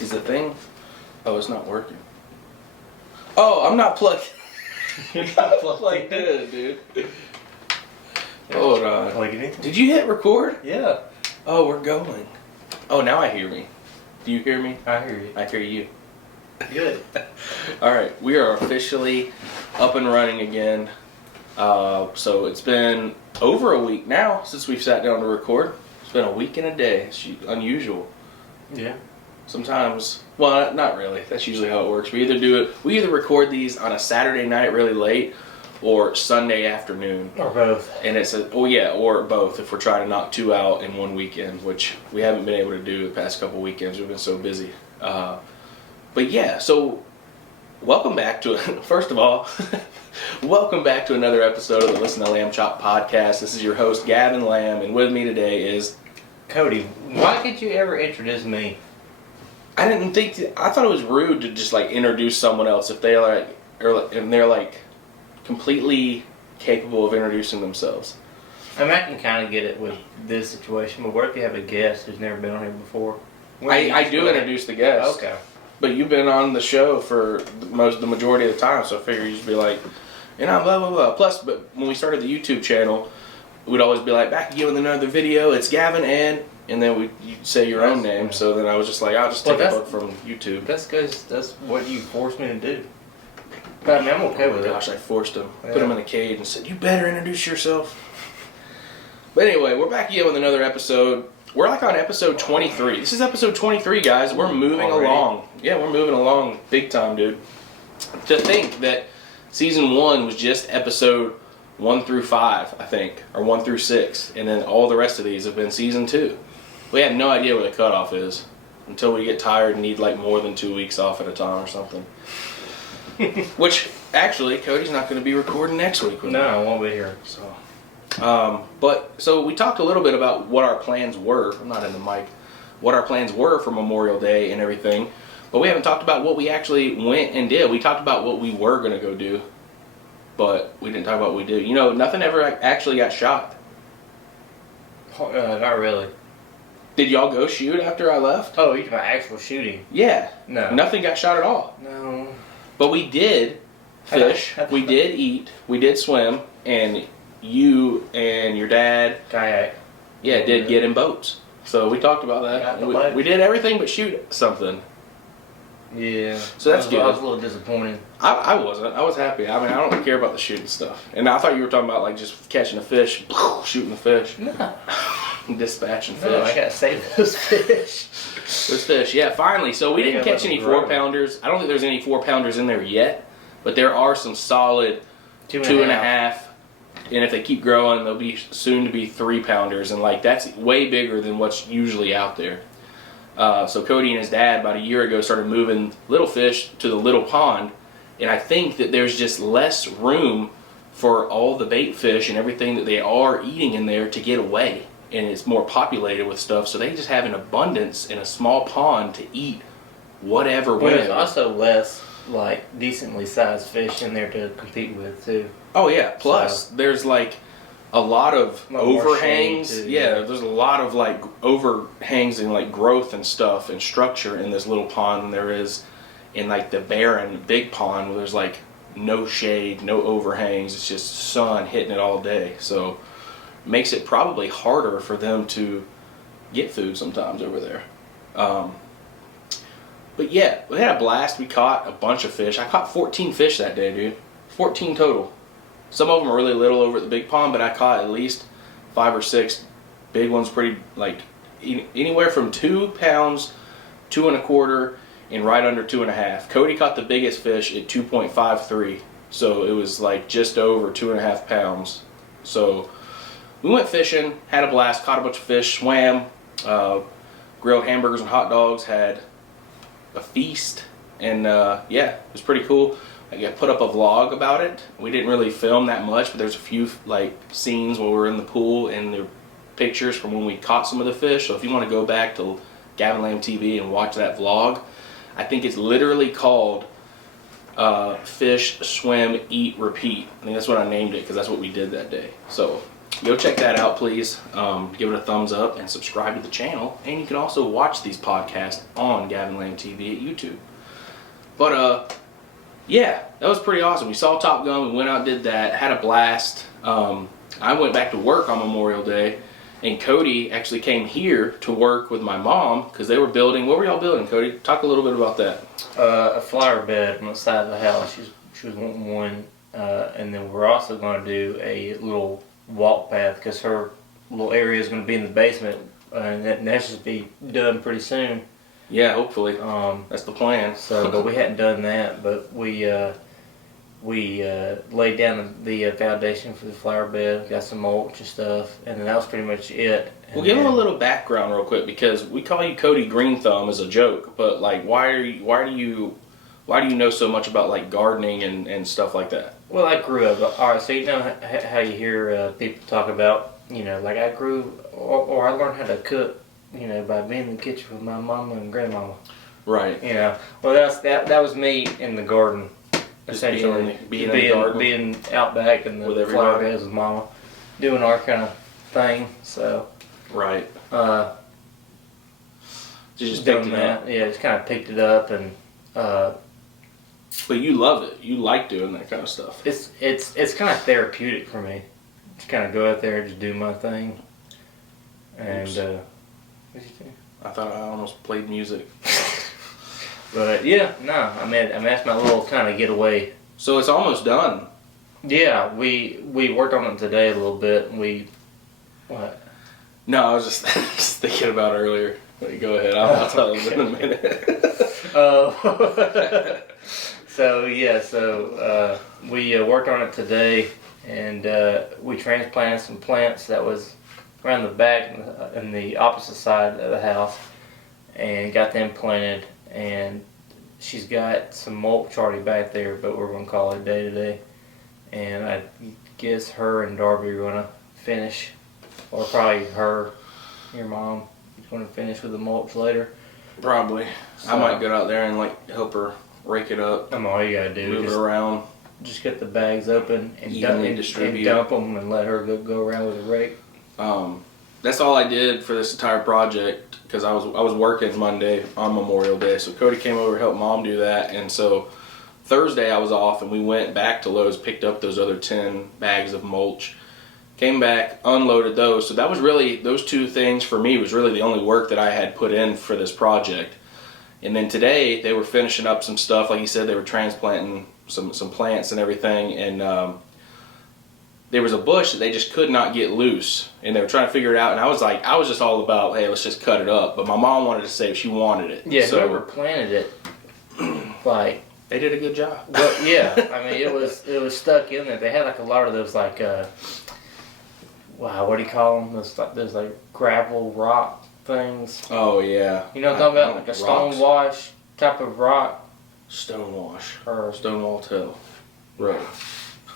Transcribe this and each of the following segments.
Is the thing? Oh, it's not working. Oh, I'm not plugged. You're not plugged in, dude. Hold on. Plug it in. Did you hit record? Yeah. Oh, we're going. Oh, now I hear me. Do you hear me? I hear you. I hear you. Good. Alright, we are officially up and running again. So it's been over a week now since we've sat down to record. It's been a week and a day. It's unusual. Yeah. Sometimes, well, not really. That's usually how it works. We either record these on a Saturday night really late or Sunday afternoon. Or both. And it's or both if we're trying to knock 2 out in one weekend, which we haven't been able to do the past couple weekends. We've been so busy. But yeah, so welcome back to, first of all, welcome back to another episode of the Listen to Lamb Chop podcast. This is your host, Gavin Lamb, and with me today is Cody. Why could you ever introduce me? I thought it was rude to just like introduce someone else if they're completely capable of introducing themselves. I mean, I can kind of get it with this situation, but what if you have a guest who's never been on here before? I do introduce the guest. Okay. But you've been on the show for the majority of the time, so I figure you just be like, and I'm blah, blah, blah. Plus, but when we started the YouTube channel, we'd always be like, back again with another video, it's Gavin and then you'd say your own name, so then I was just like, I'll just take a book from YouTube. That's because that's what you forced me to do. But I mean, I'm okay with it. Gosh, I forced him. Put him in a cage and said, you better introduce yourself. But anyway, we're back again with another episode. We're like on episode 23. This is episode 23, guys. We're moving along. Yeah, we're moving along big time, dude. To think that season 1 was just episode 1 through 5, I think, or 1 through 6, and then all the rest of these have been season 2. We have no idea where the cutoff is until we get tired and need like more than 2 weeks off at a time or something. Which, actually, Cody's not going to be recording next week with me. No, I won't be here. So we talked a little bit about what our plans were. I'm not in the mic. What our plans were for Memorial Day and everything. But we haven't talked about what we actually went and did. We talked about what we were going to go do. But we didn't talk about what we did. You know, nothing ever actually got shot. Not really. Did y'all go shoot after I left? Oh, you're talking about actual shooting? Yeah. No. Nothing got shot at all. No. But we did fish. We did eat. We did swim. And you and your dad, kayak, did get in boats. So we talked about that. We did everything but shoot something. Yeah. So that's good. I was a little disappointed. I wasn't. I was happy. I mean, I don't care about the shooting stuff. And I thought you were talking about like just catching a fish, shooting the fish. No. Dispatching fish. No, I gotta save those fish. Those fish, yeah, finally. So we didn't catch any 4-pounders. I don't think there's any 4-pounders in there yet, but there are some solid 2.5. And if they keep growing, they'll be soon to be 3-pounders, and like that's way bigger than what's usually out there. So Cody and his dad about a year ago started moving little fish to the little pond, and I think that there's just less room for all the bait fish and everything that they are eating in there to get away, and it's more populated with stuff, so they just have an abundance in a small pond to eat whatever. But there's also less like decently sized fish in there to compete with too. Oh yeah, plus there's like a lot of overhangs. Yeah, there's a lot of like overhangs and like growth and stuff and structure in this little pond than there is in like the barren big pond where there's like no shade, no overhangs. It's just sun hitting it all day. So it makes it probably harder for them to get food sometimes over there. But yeah, we had a blast. We caught a bunch of fish. I caught 14 fish that day, dude. 14 total. Some of them are really little over at the big pond, but I caught at least 5 or 6 big ones, pretty like anywhere from 2 pounds, 2 1/4, and right under 2.5. Cody caught the biggest fish at 2.53, so it was like just over 2.5 pounds. So we went fishing, had a blast, caught a bunch of fish, swam, grilled hamburgers and hot dogs, had a feast, and it was pretty cool. I put up a vlog about it. We didn't really film that much, but there's a few like scenes where we're in the pool and the pictures from when we caught some of the fish. So if you want to go back to Gavin Lamb TV and watch that vlog, I think it's literally called Fish, Swim, Eat, Repeat. I think that's what I named it because that's what we did that day. So go check that out, please. Give it a thumbs up and subscribe to the channel. And you can also watch these podcasts on Gavin Lamb TV at YouTube. But yeah, that was pretty awesome. We saw Top Gun. We went out and did that. Had a blast. I went back to work on Memorial Day. And Cody actually came here to work with my mom because they were building. What were y'all building, Cody? Talk a little bit about that. A flower bed on the side of the house. She was wanting one. And then we're also going to do a little walk path because her little area is going to be in the basement. And that should be done pretty soon. Yeah, hopefully. That's the plan. So, but we hadn't done that. But we laid down the foundation for the flower bed, got some mulch and stuff, and then that was pretty much it. And Well, give them a little background real quick because we call you Cody Green Thumb as a joke, but like, why do you know so much about like gardening and stuff like that? Well, I grew up. All right, so you know how you hear people talk about, like I grew or I learned how to cook, by being in the kitchen with my mama and grandmama. Right. Well, that was me in the garden. Essentially, being in the garden. being out back in the With flower everybody. beds with mama, doing our kind of thing. So, Right. You just picked doing it that. up. Yeah, just kind of picked it up, and But you love it. You like doing that kind of stuff. it's kind of therapeutic for me. Just kind of go out there and just do my thing. And Oops. what'd you think? I thought I almost played music. But yeah, no, I mean that's my little kind of getaway. So it's almost done. Yeah, we worked on it today a little bit. And what? No, I was just, just thinking about earlier. Go ahead. I'll tell you in a minute. Oh. So we worked on it today, and we transplanted some plants that was around the back and the opposite side of the house, and got them planted. And she's got some mulch already back there, but we're gonna call it day today. And I guess her and Darby are gonna finish, or probably your mom, is gonna finish with the mulch later. Probably. So, I might go out there and like help her rake it up, All you gotta do move is it around. just get the bags open and Evenly distribute. dump them and let her go around with a rake. That's all I did for this entire project because I was working Monday on Memorial Day. So Cody came over to help Mom do that, and so Thursday I was off, and we went back to Lowe's, picked up those other 10 bags of mulch, came back, unloaded those. So that was really, those two things for me was really the only work that I had put in for this project. And then today they were finishing up some stuff, like you said, they were transplanting some plants and everything, and there was a bush that they just could not get loose, and they were trying to figure it out. And I was just all about, hey, let's just cut it up. But my mom wanted to say if she wanted it. Yeah, so whoever planted it, like, they did a good job. well, yeah, I mean it was stuck in there. They had like a lot of those like wow, what do you call them? Those like gravel rock things. Oh yeah. You know what I'm talking about? Like a stone wash type of rock. Stonewash Or Stonewall Till. Right.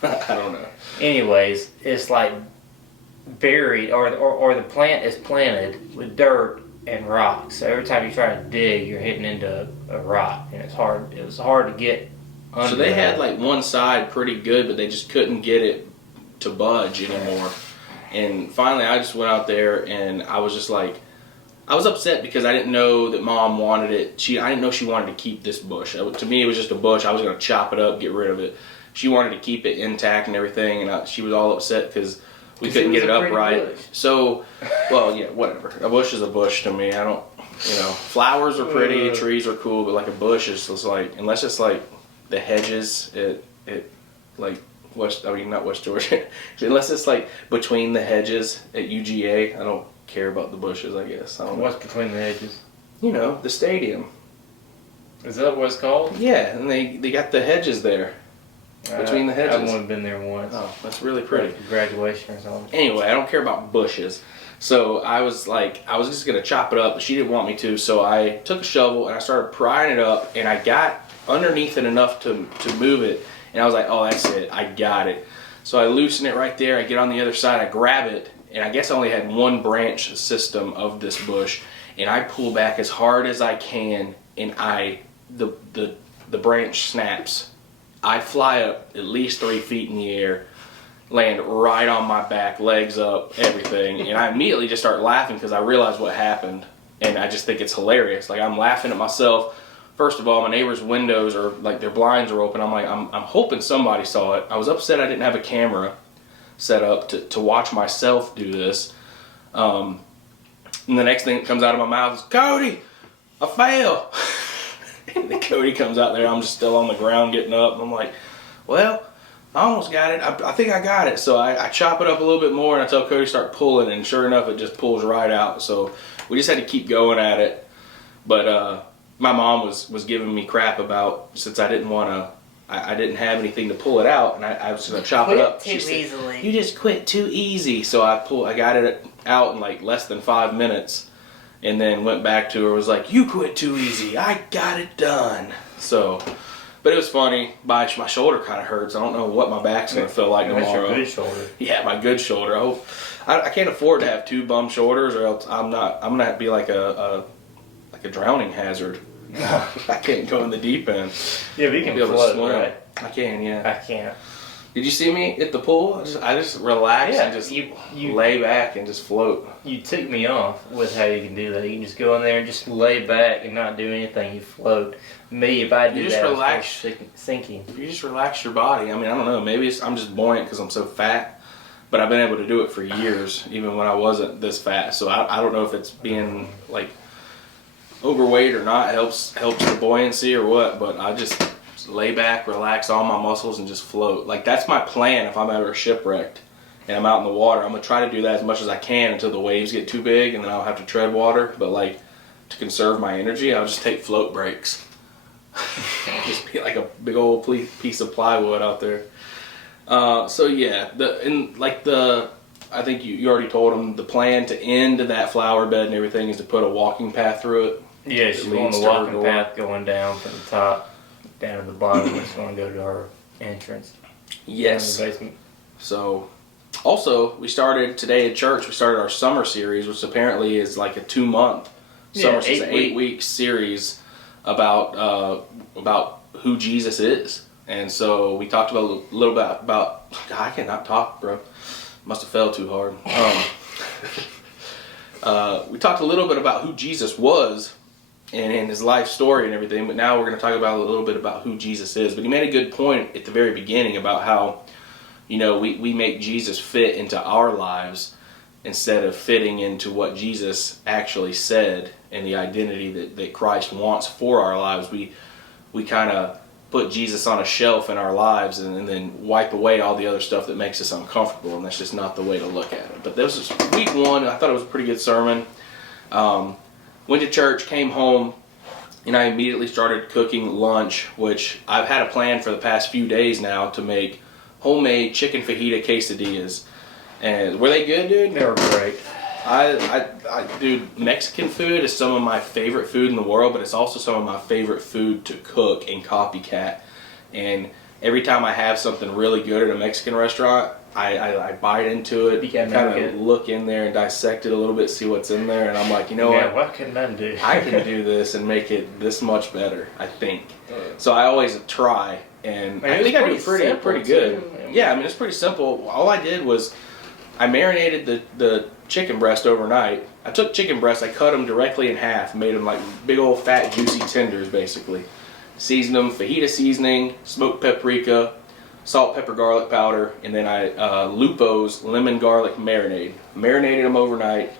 I don't know. anyways, it's like buried, or the plant is planted with dirt and rocks. So every time you try to dig, you're hitting into a rock, and it's hard. It was hard to get under. So they had like one side pretty good, but they just couldn't get it to budge anymore. And finally, I just went out there, and I was just like, I was upset because I didn't know that Mom wanted it. I didn't know she wanted to keep this bush. To me, it was just a bush. I was going to chop it up, get rid of it. She wanted to keep it intact and everything, and she was all upset because we couldn't get it upright. So, well, yeah, whatever. A bush is a bush to me. I don't, flowers are pretty, trees are cool, but like a bush is just like, unless it's like the hedges, like not West Georgia, unless it's like between the hedges at UGA, I don't care about the bushes, I guess. I don't know. What's between the hedges? The stadium. Is that what it's called? Yeah, and they got the hedges there. Between the hedges. I've only been there once. Oh, that's really pretty. Graduation or something. Anyway, I don't care about bushes. So I was just going to chop it up, but she didn't want me to. So I took a shovel and I started prying it up, and I got underneath it enough to move it. And I was like, oh, that's it. I got it. So I loosen it right there. I get on the other side. I grab it. And I guess I only had one branch system of this bush. And I pull back as hard as I can, and the branch snaps. I fly up at least 3 feet in the air, land right on my back, legs up, everything. And I immediately just start laughing because I realize what happened. And I just think it's hilarious. Like, I'm laughing at myself. First of all, my neighbor's windows are, like, their blinds are open. I'm like, I'm hoping somebody saw it. I was upset I didn't have a camera set up to watch myself do this. And the next thing that comes out of my mouth is, Cody, I fell. And then Cody comes out there. I'm just still on the ground getting up. And I'm like, well, I almost got it. I think I got it. So I chop it up a little bit more, and I tell Cody to start pulling, and sure enough, it just pulls right out. So we just had to keep going at it. But my mom was giving me crap about, since I didn't want to, I didn't have anything to pull it out, and I was going to chop it up. Too easily. You just quit too easy. So I got it out in like less than 5 minutes, and then went back to her, was like, you quit too easy. I got it done. So... But it was funny. My shoulder kind of hurts. I don't know what my back's going to feel like tomorrow. That's your good shoulder. Yeah, my good shoulder. I can't afford to have 2 bum shoulders, or else I'm going to be like a drowning hazard. I can't go in the deep end. Yeah, but you can float, right? I can, yeah. I can't. Did you see me at the pool? I just relax and just you lay back and just float. You tick me off with how you can do that. You can just go in there and just lay back and not do anything. You float. Me, if I do You just that, relax. sinking. If you just relax your body. I mean, I don't know. Maybe I'm just buoyant because I'm so fat. But I've been able to do it for years, even when I wasn't this fat. So I don't know if it's being like overweight or not helps the buoyancy or what. But I just lay back, relax all my muscles, and just float. Like, that's my plan if I'm ever shipwrecked and I'm out in the water. I'm gonna try to do that as much as I can until the waves get too big, and then I'll have to tread water. But like, to conserve my energy, I'll just take float breaks. Just be like a big old piece of plywood out there. So yeah, I think you already told them the plan to end that flower bed and everything is to put a walking path through it. Yeah, she's on the walking path going down from the top down to the bottom. It's going to go to our entrance. Yes. In the basement. So, also, we started today at church. We started our summer series, which apparently is like a 2-month summer. It's an 8-week series about who Jesus is. And so we talked about a little bit about God, I cannot talk, bro. Must have fell too hard. We talked a little bit about who Jesus was and his life story and everything, but now we're going to talk about a little bit about who Jesus is. But he made a good point at the very beginning about how, we make Jesus fit into our lives instead of fitting into what Jesus actually said and the identity that Christ wants for our lives. We kind of put Jesus on a shelf in our lives and then wipe away all the other stuff that makes us uncomfortable, and that's just not the way to look at it. But this was week 1. I thought it was a pretty good sermon. Went to church, came home, and I immediately started cooking lunch, which I've had a plan for the past few days now to make homemade chicken fajita quesadillas. And were they good, dude? They were great. Dude, Mexican food is some of my favorite food in the world, but it's also some of my favorite food to cook and copycat. And every time I have something really good at a Mexican restaurant, I bite into it, kind of look in there and dissect it a little bit, see what's in there, and I'm like, what can I do? I can do this and make it this much better, I think. So I always try, and I think I do pretty good. Yeah, I mean, it's pretty simple. All I did was I marinated the chicken breast overnight. I took chicken breasts, I cut them directly in half, made them like big old fat juicy tenders basically. Seasoned them, fajita seasoning, smoked paprika, salt, pepper, garlic powder, and then Lupo's lemon garlic marinade. Marinated them overnight,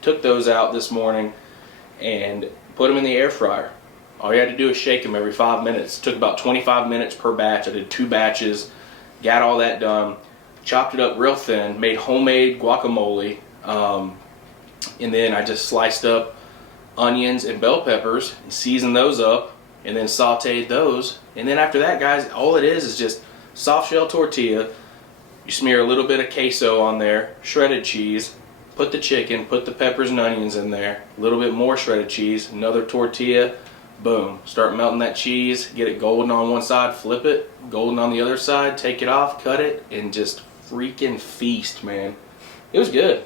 took those out this morning, and put them in the air fryer. All you had to do is shake them every 5 minutes. It took about 25 minutes per batch. I did 2 batches, got all that done, chopped it up real thin, made homemade guacamole, and then I just sliced up onions and bell peppers and seasoned those up, and then sauteed those. And then after that, guys, all it is just soft shell tortilla. You smear a little bit of queso on there, shredded cheese, put the chicken, put the peppers and onions in there, a little bit more shredded cheese, another tortilla, boom. Start melting that cheese, get it golden on one side, flip it, golden on the other side, take it off, cut it, and just freaking feast, man. It was good.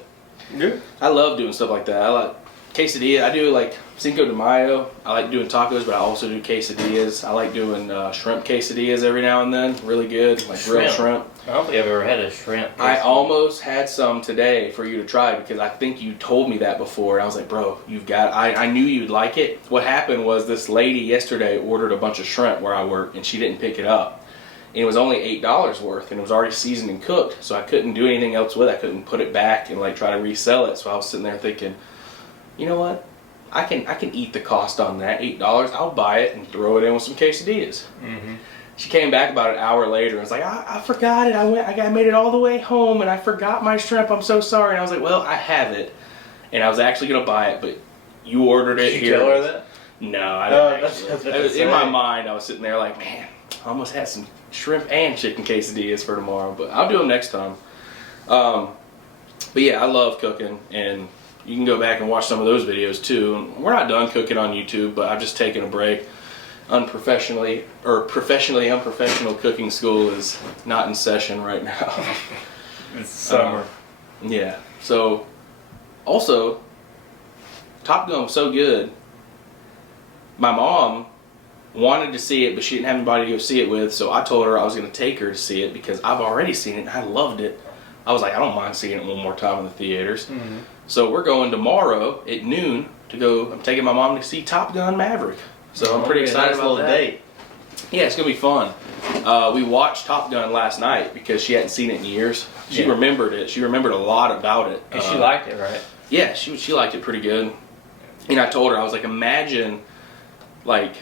Good. I love doing stuff like that. I like quesadilla. I do like Cinco de Mayo, I like doing tacos, but I also do quesadillas. I like doing shrimp quesadillas every now and then. Really good, like grilled shrimp. I don't think I've ever had a shrimp quesadilla. I almost had some today for you to try because I think you told me that before. And I was like, bro, you've got. I knew you'd like it. What happened was this lady yesterday ordered a bunch of shrimp where I work, and she didn't pick it up. And it was only $8 worth, and it was already seasoned and cooked, so I couldn't do anything else with it. I couldn't put it back and like try to resell it. So I was sitting there thinking, you know what? I can eat the cost on that, $8. I'll buy it and throw it in with some quesadillas. Mm-hmm. She came back about an hour later and was like, I forgot it. I made it all the way home and I forgot my shrimp. I'm so sorry. And I was like, well, I have it, and I was actually gonna buy it, but you ordered it. Did here. you tell her that? No, I didn't. That's In my mind, I was sitting there like, man, I almost had some shrimp and chicken quesadillas for tomorrow, but I'll do them next time. But yeah, I love cooking, and you can go back and watch some of those videos too. We're not done cooking on YouTube, but I've just taken a break. Professionally unprofessional cooking school is not in session right now. It's summer. Yeah. So, also, Top Gun was so good. My mom wanted to see it, but she didn't have anybody to go see it with, so I told her I was going to take her to see it because I've already seen it and I loved it. I was like, I don't mind seeing it one more time in the theaters. Mm-hmm. So we're going tomorrow at noon to go. I'm taking my mom to see Top Gun Maverick. So I'm pretty excited about that. Date. Yeah, it's going to be fun. We watched Top Gun last night because she hadn't seen it in years. She remembered it. She remembered a lot about it. And she liked it, right? Yeah, she liked it pretty good. And I told her, I was like, imagine like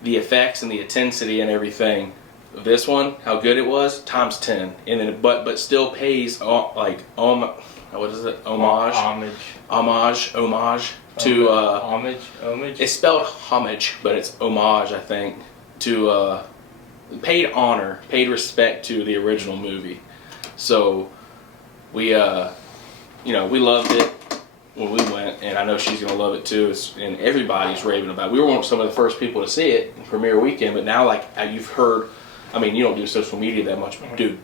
the effects and the intensity and everything of this one, how good it was, times 10. And then but still pays what is it? Homage to homage. It's spelled homage, but it's homage, I think, to paid honor, paid respect to the original movie. So we we loved it when we went, and I know she's gonna love it too. And everybody's raving about it. We were one of some of the first people to see it in premiere weekend, but now like you've heard, I mean, you don't do social media that much, but dude,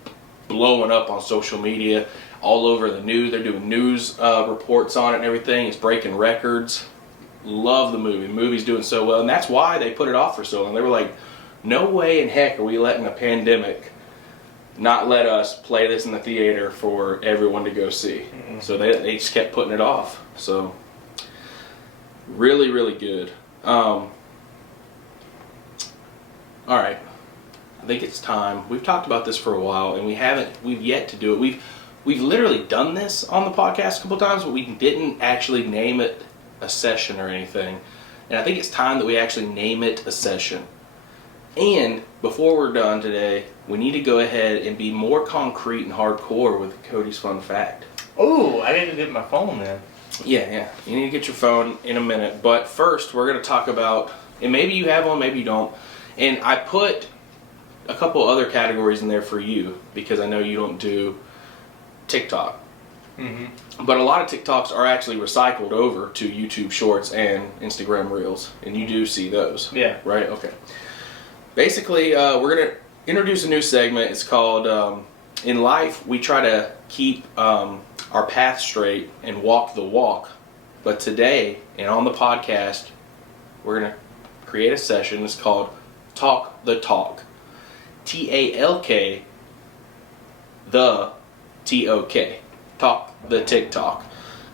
blowing up on social media, all over the news. They're doing news reports on it and everything. It's breaking records. Love the movie. The movie's doing so well, and that's why they put it off for so long. They were like, no way in heck are we letting a pandemic not let us play this in the theater for everyone to go see. Mm-hmm. So they just kept putting it off. So really, really good. All right. I think it's time. We've talked about this for a while, and we've yet to do it. We've literally done this on the podcast a couple times, but we didn't actually name it a session or anything. And I think it's time that we actually name it a session. And before we're done today, we need to go ahead and be more concrete and hardcore with Cody's fun fact. Oh, I need to get my phone then. Yeah. You need to get your phone in a minute. But first, we're going to talk about, and maybe you have one, maybe you don't. And I put a couple other categories in there for you because I know you don't do TikTok. Mm-hmm. But a lot of TikToks are actually recycled over to YouTube Shorts and Instagram Reels, and you do see those. Yeah. Right? Okay. Basically, we're going to introduce a new segment. It's called In Life, we try to keep our path straight and walk the walk. But today, and on the podcast, we're going to create a session. It's called Talk the Talk. TALK, the TOK. Talk the TikTok.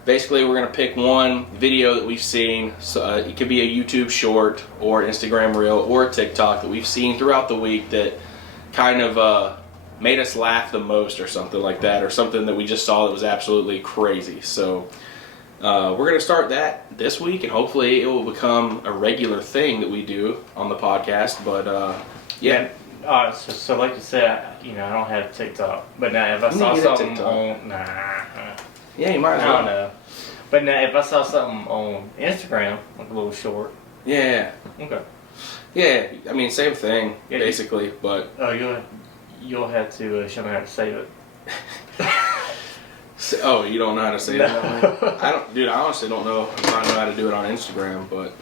Basically, we're going to pick one video that we've seen. So, it could be a YouTube short or an Instagram reel or a TikTok that we've seen throughout the week that kind of made us laugh the most or something like that, or something that we just saw that was absolutely crazy. So we're going to start that this week, and hopefully it will become a regular thing that we do on the podcast. But yeah. So like you said, I don't have TikTok. But now if I saw something on... Yeah, you might as well. I don't know. But now if I saw something on Instagram, like a little short. Yeah. Okay. Yeah, I mean, same thing, basically, but... Oh, you'll have to show me how to save it. Oh, you don't know how to save it? I honestly don't know if I know how to do it on Instagram, but...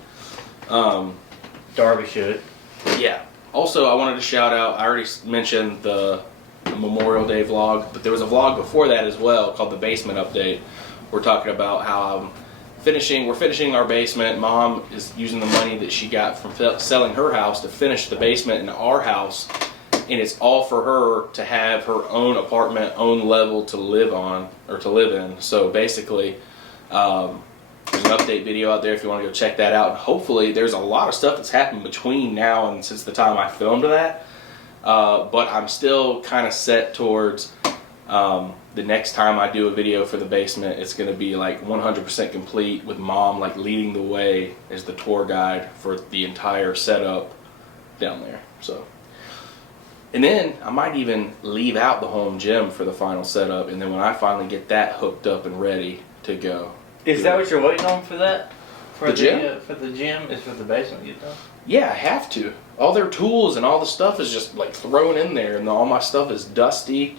Darby should. Yeah. Also, I wanted to shout out, I already mentioned the Memorial Day vlog, but there was a vlog before that as well called The Basement Update. We're talking about how I'm we're finishing our basement. Mom is using the money that she got from selling her house to finish the basement in our house, and it's all for her to have her own apartment, own level to live on or to live in. So basically, there's an update video out there if you want to go check that out. And hopefully, there's a lot of stuff that's happened between now and since the time I filmed that. But I'm still kind of set towards the next time I do a video for the basement, it's going to be like 100% complete with Mom like leading the way as the tour guide for the entire setup down there. So, and then I might even leave out the home gym for the final setup, and then when I finally get that hooked up and ready to go. Is that what you're waiting on for that? For the gym? For the gym is for the basement get done? Yeah, I have to. All their tools and all the stuff is just like thrown in there, and all my stuff is dusty.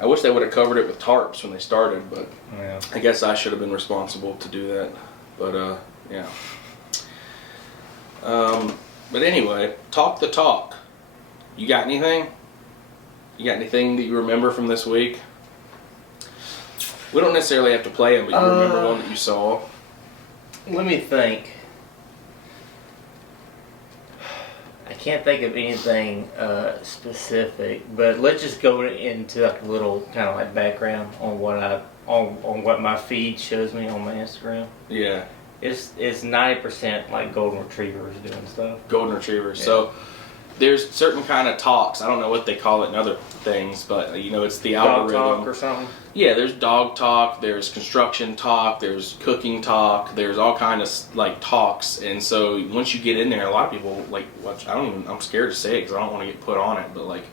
I wish they would have covered it with tarps when they started, but Yeah. I guess I should have been responsible to do that. But yeah. But anyway, talk the talk. You got anything? You got anything that you remember from this week? We don't necessarily have to play them, but you remember one that you saw. Let me think. I can't think of anything specific, but let's just go into like a little kind of like background on what my feed shows me on my Instagram. Yeah. It's 90% like golden retrievers doing stuff. Golden retrievers. Yeah. So there's certain kind of talks. I don't know what they call it in other things, but you know, it's the Dog algorithm. talk or something. Yeah, there's dog talk, there's construction talk, there's cooking talk, there's all kind of like talks, and so once you get in there, a lot of people like watch. I'm scared to say it because I don't want to get put on it, but like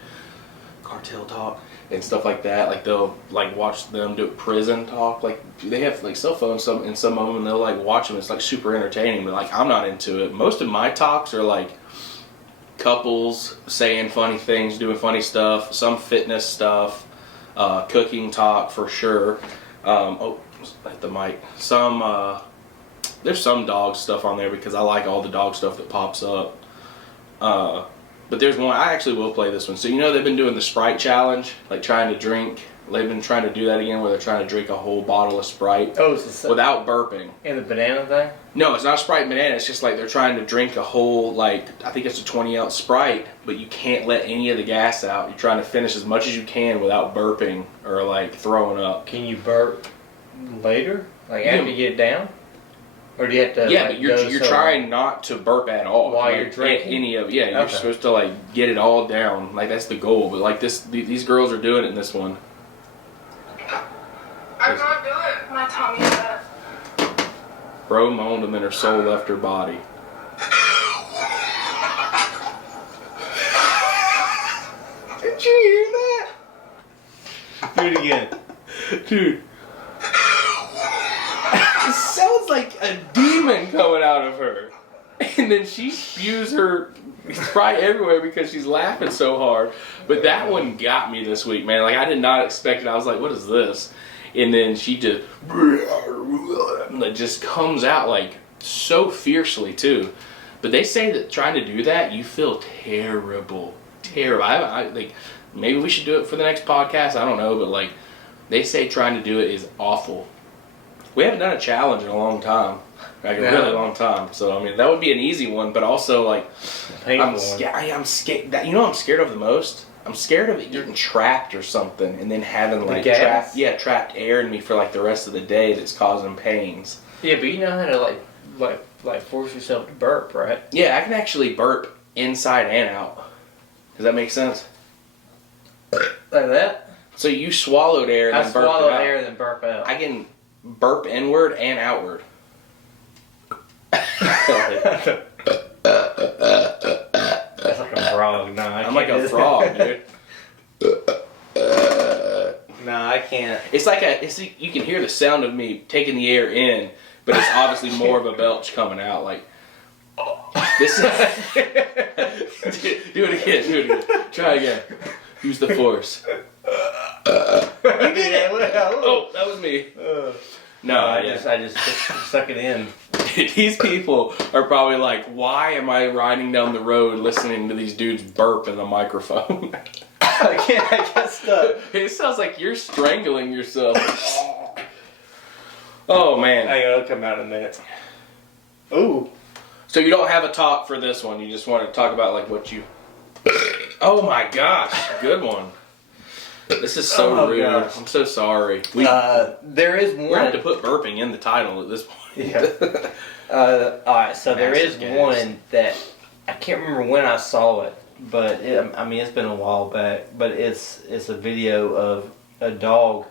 cartel talk and stuff like that. Like they'll like watch them do prison talk. Like they have like cell phones, some of them, and they'll like watch them. It's like super entertaining, but like I'm not into it. Most of my talks are like couples saying funny things, doing funny stuff, some fitness stuff. Cooking talk for sure. At the mic. There's some dog stuff on there because I like all the dog stuff that pops up. But there's one, I actually will play this one. So you know they've been doing the Sprite challenge, like trying to drink. They've been trying to do that again where they're trying to drink a whole bottle of Sprite without burping. And the banana thing? No, it's not Sprite and banana. It's just like they're trying to drink a whole, like, I think it's a 20-ounce Sprite, but you can't let any of the gas out. You're trying to finish as much as you can without burping or, like, throwing up. Can you burp later? Like after you get down? Or do you have to? Yeah, like, but you're trying not to burp at all while like, you're drinking. Any of you're supposed to like get it all down. Like that's the goal. But like these girls are doing it in this one. I'm not doing it. My tummy hurt. Bro moaned and then her soul left her body. Did you hear that? Do it again. Dude. It sounds like a demon coming out of her. And then she spews her Sprite everywhere because she's laughing so hard. But that one got me this week, man. Like, I did not expect it. I was like, what is this? And then she just... It just comes out, like, so fiercely, too. But they say that trying to do that, you feel terrible. Terrible. Like, maybe we should do it for the next podcast. I don't know. But, like, they say trying to do it is awful. We haven't done a challenge in a long time. Like a really long time. So, I mean, that would be an easy one, but also, like, I'm scared. You know what I'm scared of the most? I'm scared of it getting trapped or something and then having, like, trapped air in me for, like, the rest of the day that's causing pains. Yeah, but you know how to, like force yourself to burp, right? Yeah, I can actually burp inside and out. Does that make sense? Like that? So you swallowed air and then burped it out. I swallow air and then burp out. I can burp inward and outward. That's like a frog. No, I'm like a frog, dude. No, I can't. It's like you can hear the sound of me taking the air in, but it's obviously more of a belch coming out. Like this is. Do it again. Try again. Use the force. You did it. Oh, that was me. No, I just suck it in. These people are probably like, why am I riding down the road listening to these dudes burp in the microphone? I get stuck. It sounds like you're strangling yourself. Oh man. Hang on, it'll come out in a minute. Ooh. So you don't have a talk for this one. You just want to talk about like what you. Oh my gosh, good one. This is so rude. Gosh. I'm so sorry. There is We're gonna have to one. put burping in the title at this point. Yeah. Alright, so there is Massive gas. one that I can't remember when I saw it, but I mean it's been a while back. But it's a video of a dog,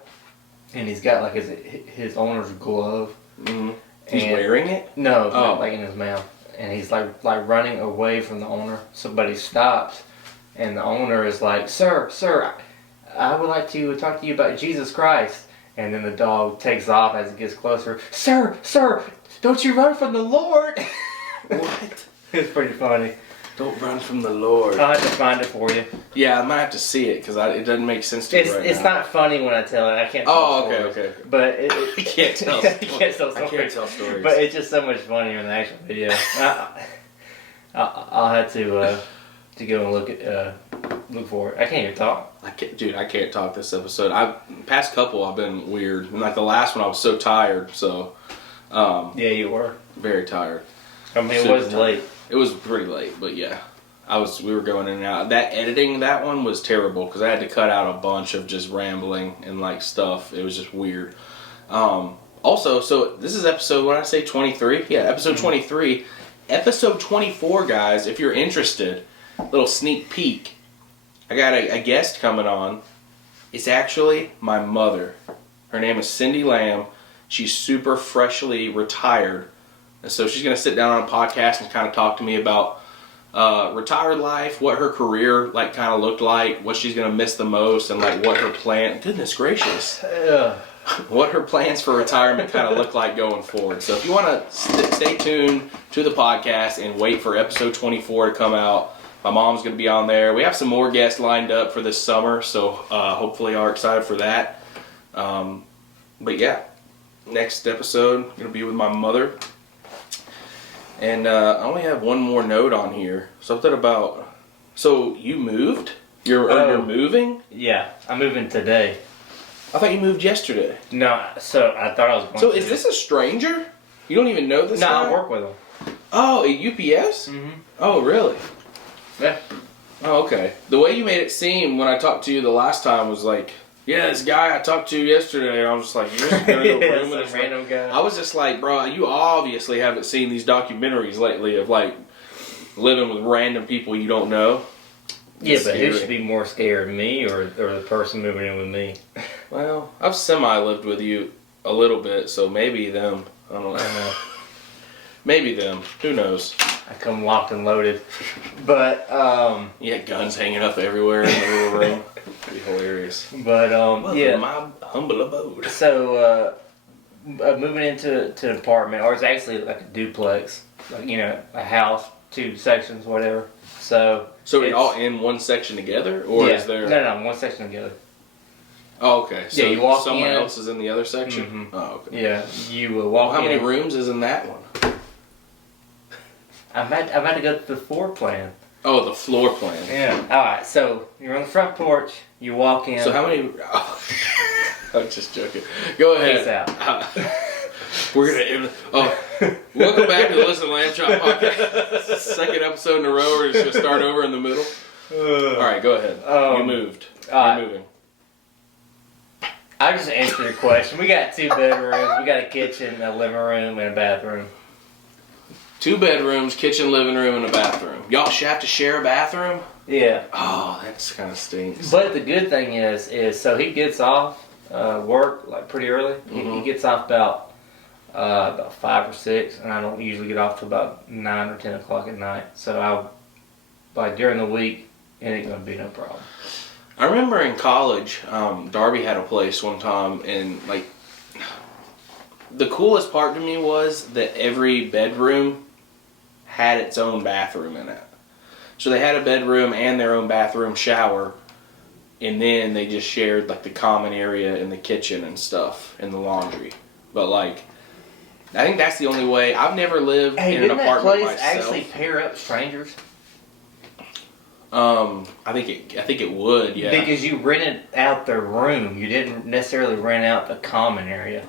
and he's got like his owner's glove. Mm-hmm. He's And- wearing it. No, Oh. like in his mouth, and he's like running away from the owner. Somebody stops, and the owner is like, "Sir, I would like to talk to you about Jesus Christ." And then the dog takes off as it gets closer. Sir, don't you run from the Lord! What? It's pretty funny. Don't run from the Lord. I'll have to find it for you. Yeah, I might have to see it because it doesn't make sense to me right It's now. not funny when I tell it. I can't. Tell Oh, stories. okay. But it I can't tell. you can't tell I stories. can't tell stories. But it's just so much funnier in the actual video. I'll have to go and look for it. I can't even talk. I can't talk this episode. Past couple I've been weird, and like the last one I was so tired. So, Yeah, you were. very tired. I mean, it Super was tired. late. It was pretty late, but yeah, we were going in and out. That editing, that one was terrible because I had to cut out a bunch of just rambling and like stuff. It was just weird. Also, so this is episode, what did I say, 23? Yeah, episode 23. Episode 24, guys, if you're interested, little sneak peek. I got a guest coming on. It's actually my mother. Her name is Cindy Lamb. She's super freshly retired. And so she's going to sit down on a podcast and kind of talk to me about retired life, what her career like kind of looked like, what she's going to miss the most, and like what her plan. Goodness gracious, what her plans for retirement kind of look like going forward. So if you want to stay tuned to the podcast and wait for episode 24 to come out, my mom's going to be on there. We have some more guests lined up for this summer, so hopefully are excited for that. But yeah, next episode going to be with my mother. And I only have one more note on here. Something about... So, you moved? You're moving? Yeah, I'm moving today. I thought you moved yesterday. No, so I thought I was going So, to. is this a stranger? You don't even know this No, guy? I work with him. Oh, at UPS? Mm-hmm. Oh, really? Yeah. Oh, okay. The way you made it seem when I talked to you the last time was like, yeah, this guy I talked to yesterday, and I was just like, you're just going to go Yeah, room with some this random guy. I was just like, bro, you obviously haven't seen these documentaries lately of like living with random people you don't know. Yeah, It's but who scary. should be more scared, me or the person moving in with me? Well, I've semi-lived with you a little bit, so maybe them. I don't know. I know. Maybe them. Who knows? I come locked and loaded. But, You had guns hanging up everywhere in the little room. Pretty hilarious. Welcome Yeah. yeah. My humble abode. So, moving into an apartment, or it's actually like a duplex, like, a house, 2 sections, whatever. So So it's are all in one section together, or yeah. is there? No, one section together. Oh, okay. So Yeah, you walk someone in. else is in the other section. Mhm. Oh, okay. Yeah, you walk How in. many rooms is in that one? I'm about to go to the floor plan. Oh, the floor plan. Yeah. All right. So you're on the front porch. You walk in. So how many? Oh, I'm just joking. Go ahead. Peace out. We're gonna. Oh, welcome back to the Listen to Lamb Chop podcast. Second episode in a row. We're just gonna start over in the middle. All right, go ahead. You moved. You're moving. I just answered your question. We got 2 bedrooms. We got a kitchen, a living room, and a bathroom. 2 bedrooms, kitchen, living room, and a bathroom. Y'all should have to share a bathroom. Yeah. Oh, that's kind of stinks. But the good thing is so he gets off work like pretty early. He gets off about 5 or 6, and I don't usually get off till about 9 or 10 o'clock at night. So during the week, it ain't gonna be no problem. I remember in college, Darby had a place one time, and like the coolest part to me was that every bedroom had its own bathroom in it. So they had a bedroom and their own bathroom shower, and then they just shared like the common area in the kitchen and stuff and the laundry. But like, I think that's the only way. I've never lived Hey, in an didn't that apartment place myself. actually pair up strangers? I think it would, yeah. Because you rented out their room. You didn't necessarily rent out the common area.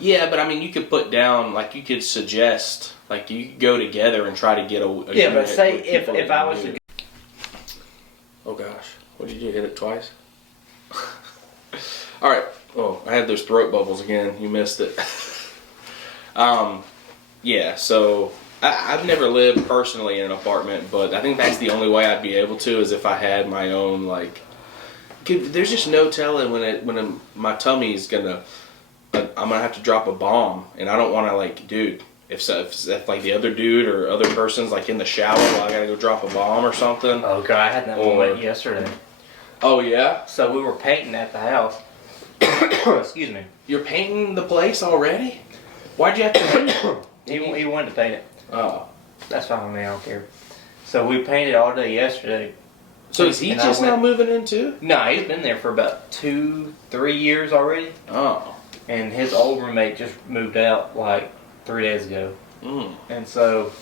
Yeah, but I mean, you could put down, like, you could suggest, like, you could go together and try to get a Yeah, unit but say with people if that I can was do to it. Oh gosh, what did you do? Hit it twice? All right. Oh, I had those throat bubbles again. You missed it. Yeah. So I've never lived personally in an apartment, but I think that's the only way I'd be able to is if I had my own like. There's just no telling when my tummy's gonna. I'm gonna have to drop a bomb, and I don't want to like, dude. If like the other dude or other person's like in the shower while I gotta go drop a bomb or something. Oh god, I had that moment yesterday. Oh yeah. So we were painting at the house. Excuse me. You're painting the place already? Why'd you have to? He wanted to paint it. Oh. That's fine with me. I don't care. So we painted all day yesterday. So is he And just now moving in too? No, he's been there for about 2-3 years already. Oh. And his old roommate just moved out like 3 days ago. And so,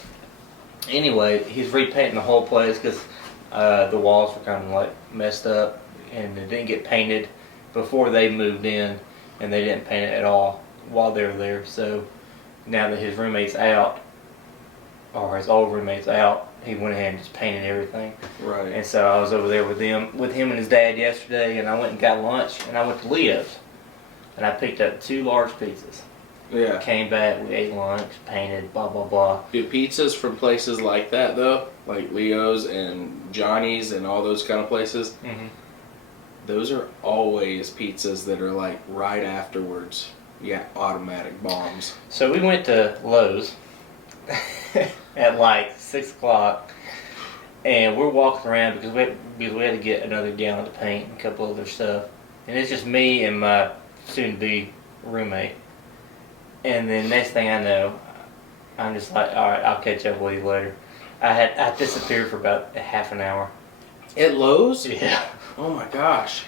anyway, he's repainting the whole place because the walls were kind of like messed up and it didn't get painted before they moved in, and they didn't paint it at all while they were there. So now that his roommate's out, or his old roommate's out, he went ahead and just painted everything. Right. And so I was over there with him and his dad yesterday, and I went and got lunch, and I went to Leo's, and I picked up 2 large pizzas. Yeah. Came back, we ate lunch, painted, blah blah blah. Do pizzas from places like that though, like Leo's and Johnny's and all those kind of places? Mm-hmm. Those are always pizzas that are like right afterwards. Yeah, automatic bombs. So we went to Lowe's at like 6 o'clock, and we're walking around because we had to get another gallon of paint and a couple other stuff, and it's just me and my soon-to-be roommate. And then next thing I know, I'm just like, all right, I'll catch up with you later. I disappeared for about a half an hour. At Lowe's? Yeah. Oh my gosh.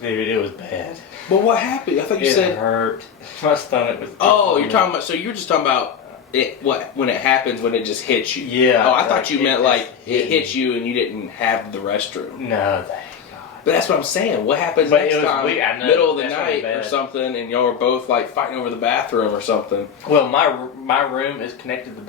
Dude, it was bad. But what happened? I thought you It said. hurt. My stomach was. Oh, you're talking about. So you're just talking about it. What when it happens when it just hits you? Yeah. Oh, I thought you meant like it hit hit you and you didn't have the restroom. No, thank God. But that's what I'm saying. What happens But next it was time? weird. I know. Middle of the That's really night or bad. something, and y'all are both like fighting over the bathroom or something. Well, my room is connected to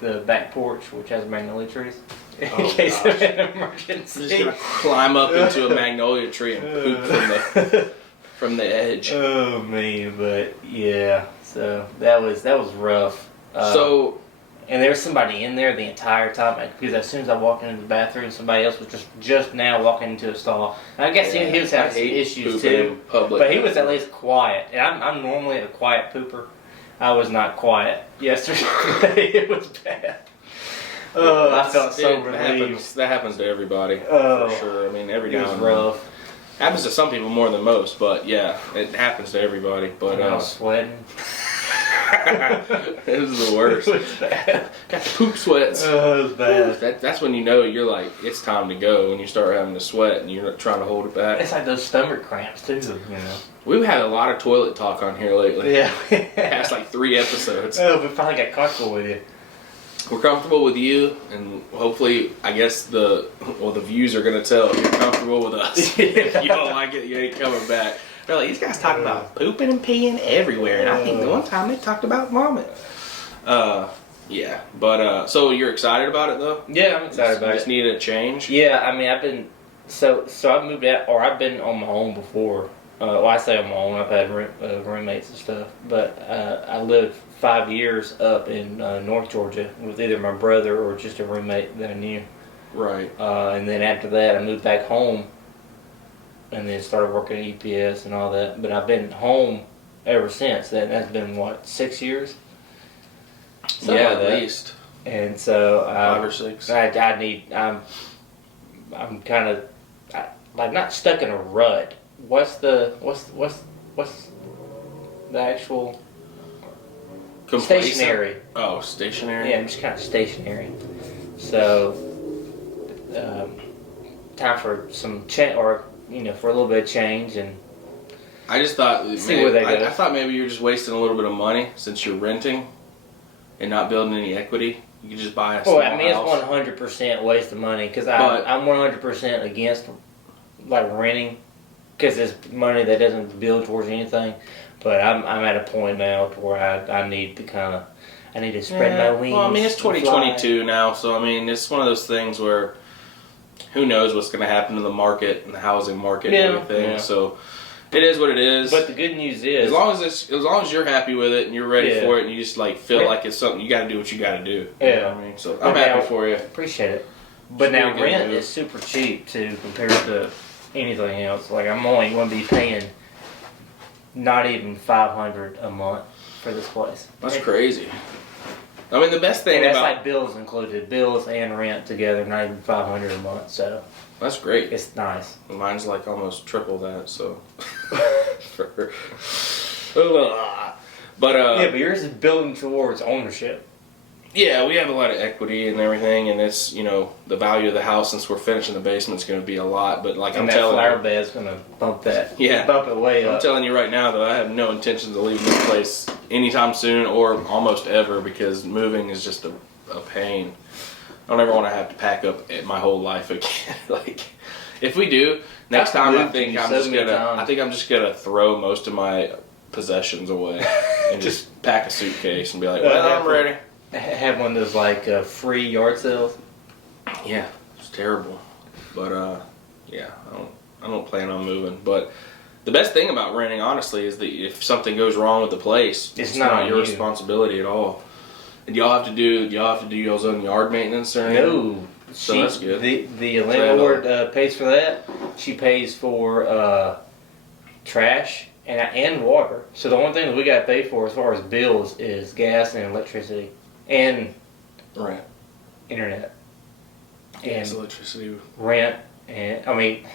the back porch, which has magnolia trees. In Oh, case gosh. of an emergency. I'm just gonna climb up into a magnolia tree and poop from the edge. Oh man, but yeah. So that was rough. So And there was somebody in there the entire time because as soon as I walked into the bathroom, somebody else was just now walking into a stall. And I guess he was having some issues too, public, but he was at least quiet. And I'm normally a quiet pooper. I was not quiet yesterday. It was bad. Oh, I felt so relieved. That happens to everybody, Oh, for sure. I mean, every It now was and then. rough. Happens to some people more than most, but yeah, it happens to everybody. But And I was sweating. it was the worst. It was bad. Got the poop sweats. Oh, it was bad. That's when you know you're like, it's time to go, when you start having to sweat and you're not trying to hold it back. It's like those stomach cramps too, you know. We've had a lot of toilet talk on here lately. Yeah. Past like 3 episodes. Oh, we finally got comfortable with you. We're comfortable with you, and hopefully, I guess the views are gonna tell if you're comfortable with us. If you don't like it, you ain't coming back. They're like, these guys talk about pooping and peeing everywhere, and I think the one time they talked about vomit. Yeah, but so you're excited about it though? Yeah, I'm excited about Just it. need a change. Yeah, I mean, I've been so I've moved out, or I've been on my own before. Well, I say on my own. I've had roommates and stuff, but I lived 5 years up in North Georgia with either my brother or just a roommate that I knew. Right. And then after that, I moved back home, and then started working at EPS and all that. But I've been home ever since. That's been what, 6 years? Something Yeah, like at that. least And so 5 or 6. I'm kind of like not stuck in a rut. What's the actual Complacent? stationary? Oh, stationary. Yeah, I'm just kind of stationary. So time for some change, or for a little bit of change, and I just thought See where that I goes. thought maybe you're just wasting a little bit of money since you're renting and not building any equity. You could just buy a small well, I mean, house. it's 100% waste of money because But- I'm 100% against like renting because it's money that doesn't build towards anything. But I'm at a point now to where I need to I need to spread my wings. Well, I mean, it's and fly. 2022 now, so I mean, it's one of those things where who knows what's going to happen to the market and the housing market and everything. Yeah. So it is what it is. But the good news is, as long as you're happy with it and you're ready for it and you just like feel like it's something you got to do what you got to do. Yeah. You know what I mean? So I'm happy for you. Appreciate it. But now rent is super cheap too compared to anything else. Like I'm only going to be paying not even $500 a month for this place. That's crazy. I mean, the best thing that's about like bills included, bills and rent together, not even $500 a month. So that's great. it's nice. Mine's like almost triple that. So, but yeah, but yours is building towards ownership. Yeah, we have a lot of equity and everything, and it's the value of the house since we're finishing the basement's going to be a lot. But like and I'm telling flower you, bed's going to bump that. Yeah, bump it way up. I'm telling you right now that I have no intentions of leaving this place anytime soon or almost ever because moving is just a pain. I don't ever want to have to pack up my whole life again. Like, if we do next time, I think I'm just gonna throw most of my possessions away and just pack a suitcase and be like, well, I'm ready. Have one of those like free yard sales. Yeah, it's terrible, but yeah, I don't plan on moving. But the best thing about renting, honestly, is that if something goes wrong with the place, it's not your responsibility at all. And y'all have to do y'all's own yard maintenance or anything? No, so that's good. The landlord pays for that. She pays for trash and water. So the only thing that we got to pay for as far as bills is gas and electricity and internet. Gas, electricity, rent, and I mean,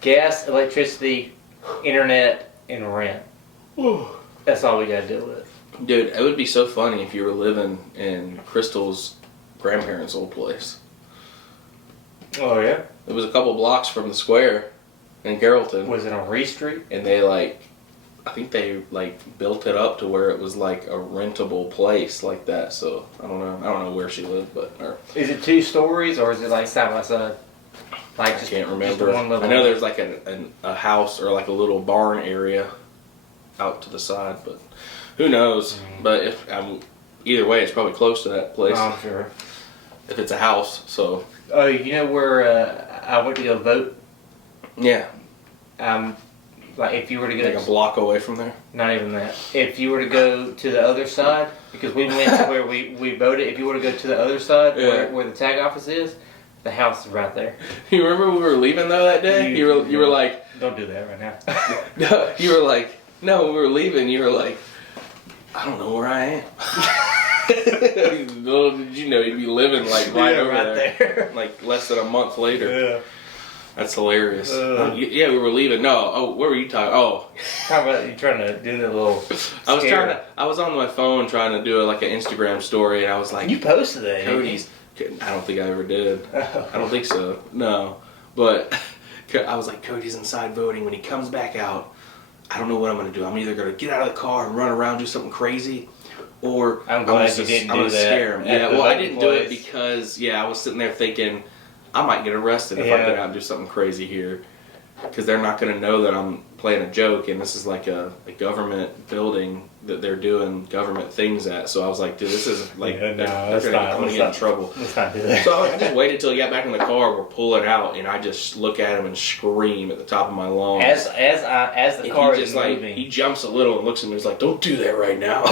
gas, electricity, internet, and rent. That's all we got to deal with. Dude, it would be so funny if you were living in Crystal's grandparents' old place. Oh yeah? It was a couple blocks from the square in Carrollton. Was it on Reed Street? And they I think they built it up to where it was like a rentable place like that. So I don't know where she lived, but is it 2 stories or is it like side by side? Like I can't remember. I know there's like a house or like a little barn area out to the side, but who knows? But if either way, it's probably close to that place. I'm sure. If it's a house, so. Oh, you know where I went to go vote? Yeah. Like if you were to go like a block away from there. Not even that. If you were to go to the other side, because we went to where we voted. If you were to go to the other side, where the tag office is, the house is right there. You remember we were leaving though that day? You were like, don't do that right now. No, you were like, no, when we were leaving, you were like, I don't know where I am. Little did you know you'd be living like right over there. Like less than a month later. Yeah. That's hilarious. Yeah, we were leaving. No, where were you talking? Oh. How about you trying to do the little I was on my phone trying to do an Instagram story and I was like, you posted that. Cody's, I don't think I ever did. I don't think so. No. But I was like, Cody's inside voting. When he comes back out, I don't know what I'm going to do. I'm either going to get out of the car and run around, do something crazy, or I'm glad you didn't do that. Scare him. Yeah, well, I didn't do it because, I was sitting there thinking, I might get arrested if I get out and do something crazy here. Because they're not going to know that I'm playing a joke, and this is like a government building that they're doing government things at. So I was like, dude, this is like, I'm going to get in trouble. Let's not do that. So I just waited till he got back in the car, we're pulling out, and I just look at him and scream at the top of my lungs. As the car is moving. He jumps a little and looks at me and is like, don't do that right now.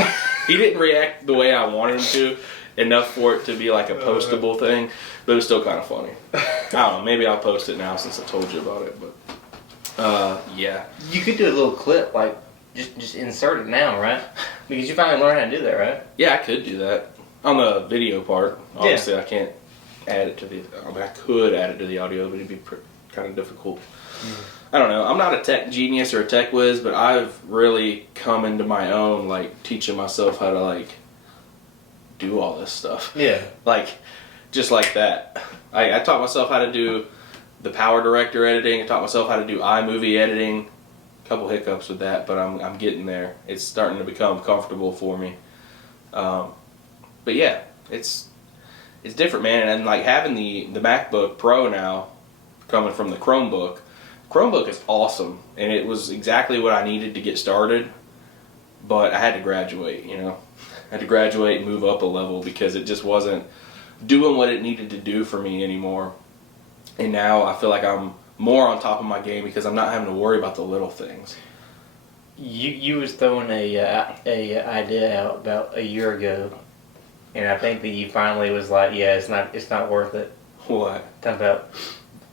He didn't react the way I wanted him to, enough for it to be like a postable thing, but it was still kind of funny. I don't know, maybe I'll post it now since I told you about it, but yeah. You could do a little clip, like, just insert it now, right? Because you finally learned how to do that, right? Yeah, I could do that. On the video part, obviously I can't add it to I could add it to the audio, but it'd be kind of difficult. I don't know. I'm not a tech genius or a tech whiz, but I've really come into my own, teaching myself how to, do all this stuff. Yeah. Just like that. I taught myself how to do the Power Director editing. I taught myself how to do iMovie editing. A couple hiccups with that, but I'm getting there. It's starting to become comfortable for me. But yeah, it's different, man. And having the MacBook Pro now, coming from the Chromebook. Chromebook is awesome, and it was exactly what I needed to get started. But I had to graduate, you know. I had to graduate and move up a level because it just wasn't doing what it needed to do for me anymore. And now I feel like I'm more on top of my game because I'm not having to worry about the little things. You was throwing a idea out about a year ago, and I think that you finally was like, yeah, it's not worth it. What? Talking about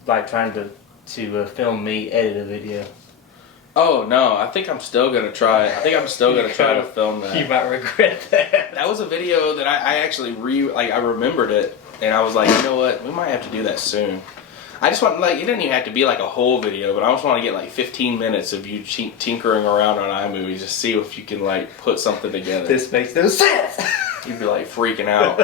like trying to film me edit a video. Oh no, I think I'm still gonna try. I think I'm still gonna try to film that. You might regret that. That was a video that I actually I remembered it, and I was like, you know what, we might have to do that soon. I just want, like, it didn't even have to be like a whole video, but I just want to get like 15 minutes of you tinkering around on iMovie, just see if you can like put something together. This makes no sense. You'd be like freaking out.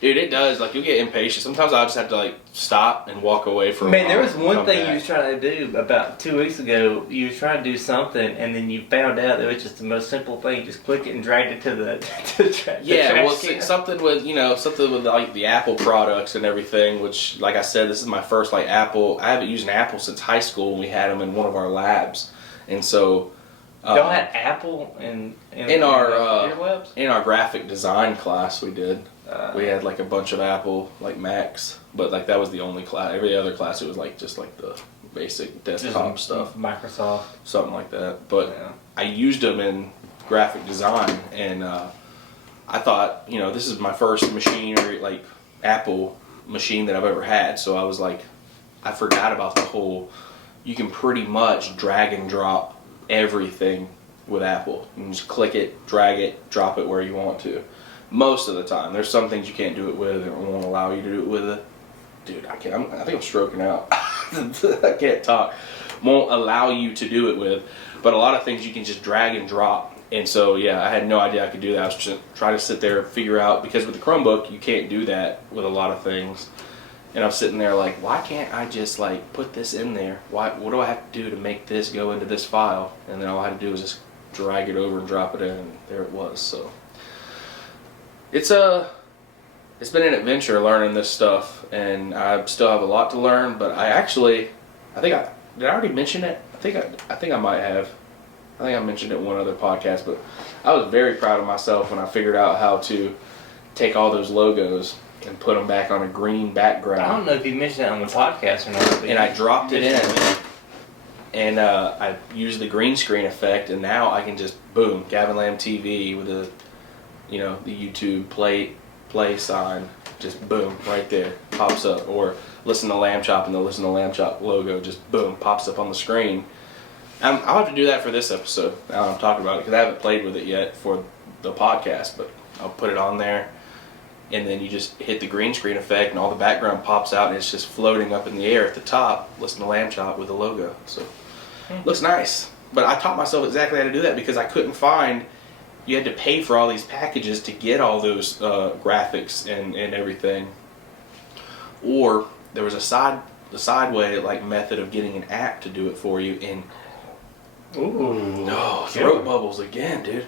Dude, it does. Like, you'll get impatient. Sometimes I'll just have to like stop and walk away for a Man, while. there was one come thing back. you was trying to do about 2 weeks ago. You was trying to do something, and then you found out that it was just the most simple thing. You just click it and drag it to the Yeah, trash well, can. something with like the Apple products and everything. Which, like I said, this is my first like Apple. I haven't used an Apple since high school when we had them in one of our labs, and so Y'all had Apple in our your labs? in our graphic design class we did. We had like a bunch of Apple like Macs, but like that was the only class. Every other class it was like just like the basic desktop stuff, Microsoft, something like that. But yeah. I used them in graphic design, and I thought, you know, this is my first machine or like Apple machine that I've ever had. So I was like, I forgot about the whole. You can pretty much drag and drop everything with Apple. You can just click it, drag it, drop it where you want to. Most of the time, there's some things you can't do it with, or it won't allow you to do it with it. Dude, I can't. I think I'm stroking out. I can't talk. Won't allow you to do it with, but a lot of things you can just drag and drop. And so, yeah, I had no idea I could do that. I was just trying to sit there and figure out, because with the Chromebook, you can't do that with a lot of things. And I'm sitting there like, why can't I just like put this in there? What do I have to do to make this go into this file? And then all I had to do was just drag it over and drop it in, and there it was. So it's been an adventure learning this stuff, and I still have a lot to learn. But did I already mention it? I think I might have. I think I mentioned it in one other podcast, but I was very proud of myself when I figured out how to take all those logos and put them back on a green background. I don't know if you mentioned that on the podcast or not. And I dropped it in, and I used the green screen effect, and now I can just boom, Gavin Lamb TV with the YouTube play sign, just boom, right there, pops up. Or listen to Lamb Chop, and the Listen to Lamb Chop logo just boom, pops up on the screen. I'll have to do that for this episode. Now I'm talking about it because I haven't played with it yet for the podcast, but I'll put it on there. And then you just hit the green screen effect, and all the background pops out, and it's just floating up in the air at the top. Listen to Lamb Chop with the logo. So, looks nice. But I taught myself exactly how to do that because I couldn't find. You had to pay for all these packages to get all those graphics and everything. Or there was a side way like method of getting an app to do it for you. And throat bubbles again, dude.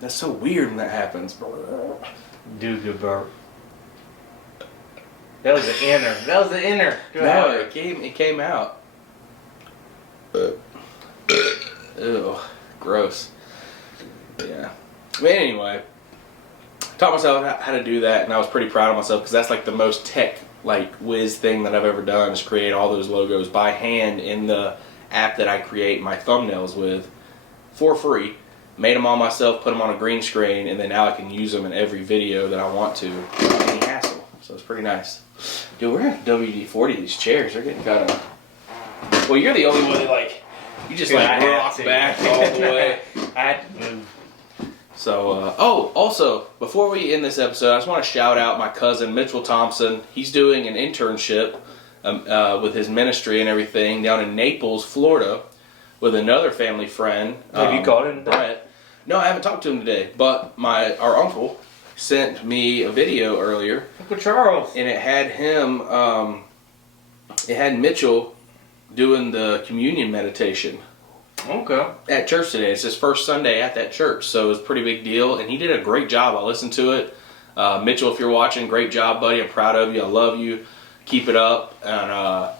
That's so weird when that happens. Do good burp. That was the inner. No, it came out. Ew, gross. Yeah. But anyway, taught myself how to do that, and I was pretty proud of myself because that's like the most tech like whiz thing that I've ever done is create all those logos by hand in the app that I create my thumbnails with for free. Made them all myself, put them on a green screen, and then now I can use them in every video that I want to without any hassle. So it's pretty nice. Dude, we're at WD-40 these chairs. They're getting kind of... Well, you're the only one that like... You just like rock back all the way. I had to move. So, also, before we end this episode, I just want to shout out my cousin, Mitchell Thompson. He's doing an internship with his ministry and everything down in Naples, Florida, with another family friend. Have you called him? Brett. No, I haven't talked to him today, but our uncle sent me a video earlier. Uncle Charles. And it had him, it had Mitchell doing the communion meditation. Okay. At church today. It's his first Sunday at that church, so it was a pretty big deal, and he did a great job. I listened to it. Mitchell, if you're watching, great job, buddy. I'm proud of you. I love you. Keep it up. And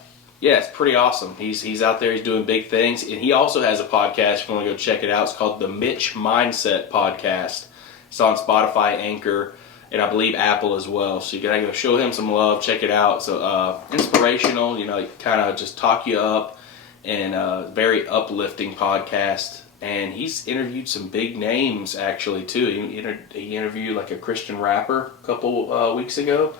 yeah, it's pretty awesome. He's out there. He's doing big things, and he also has a podcast. If you want to go check it out, it's called the Mitch Mindset Podcast. It's on Spotify, Anchor, and I believe Apple as well. So you gotta go show him some love. Check it out. So inspirational. Kind of just talk you up, and very uplifting podcast. And he's interviewed some big names actually too. He interviewed like a Christian rapper a couple weeks ago.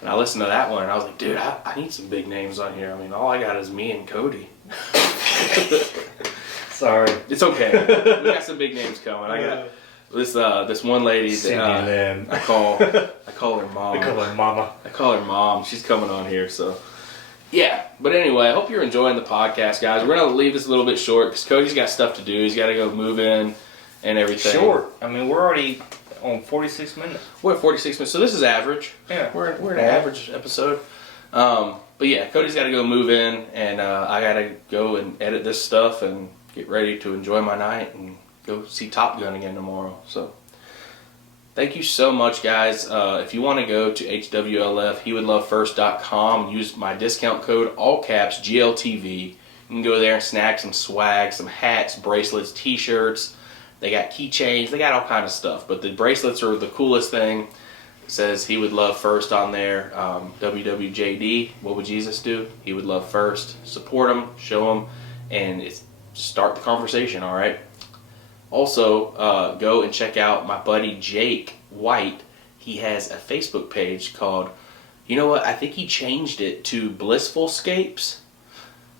And I listened to that one, and I was like, dude, I need some big names on here. I mean, all I got is me and Cody. Sorry. It's okay. We got some big names coming. I got this one lady that I call her mom. We call her mama. I call her mom. She's coming on here, so yeah. But anyway, I hope you're enjoying the podcast, guys. We're gonna leave this a little bit short because Cody's got stuff to do. He's got to go move in and everything. Short. I mean, we're already on 46 minutes. We're at 46 minutes, so this is average. Yeah. We're an average episode. But yeah, Cody's got to go move in, and I got to go and edit this stuff and get ready to enjoy my night and go see Top Gun again tomorrow. So thank you so much, guys. If you want to go to hwlf.hewouldlovefirst.com, use my discount code, all caps, GLTV. You can go there and snag some swag, some hats, bracelets, t-shirts. They got keychains. They got all kind of stuff. But the bracelets are the coolest thing. It says He Would Love First on there. WWJD. What would Jesus do? He would love first. Support them. Show them. And start the conversation, all right? Also, go and check out my buddy Jake White. He has a Facebook page called, you know what? I think he changed it to Blissful Scapes.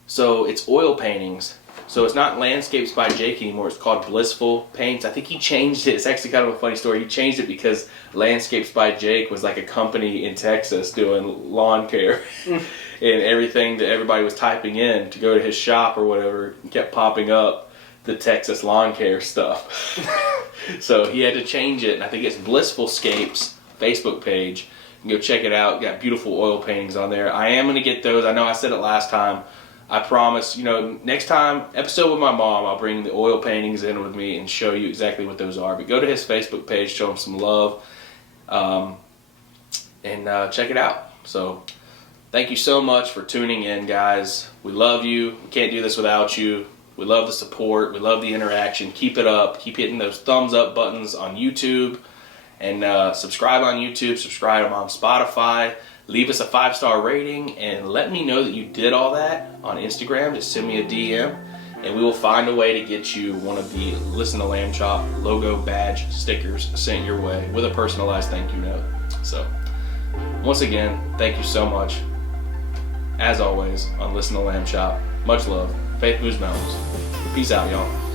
So it's oil paintings. So it's not Landscapes by Jake anymore. It's called Blissful Paints. I think he changed it. It's actually kind of a funny story. He changed it because Landscapes by Jake was like a company in Texas doing lawn care. And everything that everybody was typing in to go to his shop or whatever kept popping up the Texas lawn care stuff. So he had to change it. And I think it's Blissful Scapes Facebook page. You can go check it out. Got beautiful oil paintings on there. I am going to get those. I know I said it last time. I promise, next time, episode with my mom, I'll bring the oil paintings in with me and show you exactly what those are. But go to his Facebook page, show him some love, and check it out. So, thank you so much for tuning in, guys. We love you. We can't do this without you. We love the support. We love the interaction. Keep it up. Keep hitting those thumbs up buttons on YouTube. And subscribe on YouTube. Subscribe on Spotify. Leave us a 5-star rating and let me know that you did all that on Instagram. Just send me a DM and we will find a way to get you one of the Listen to Lamb Chop logo badge stickers sent your way with a personalized thank you note. So, once again, thank you so much. As always, on Listen to Lamb Chop, much love. Faith moves mountains. Peace out, y'all.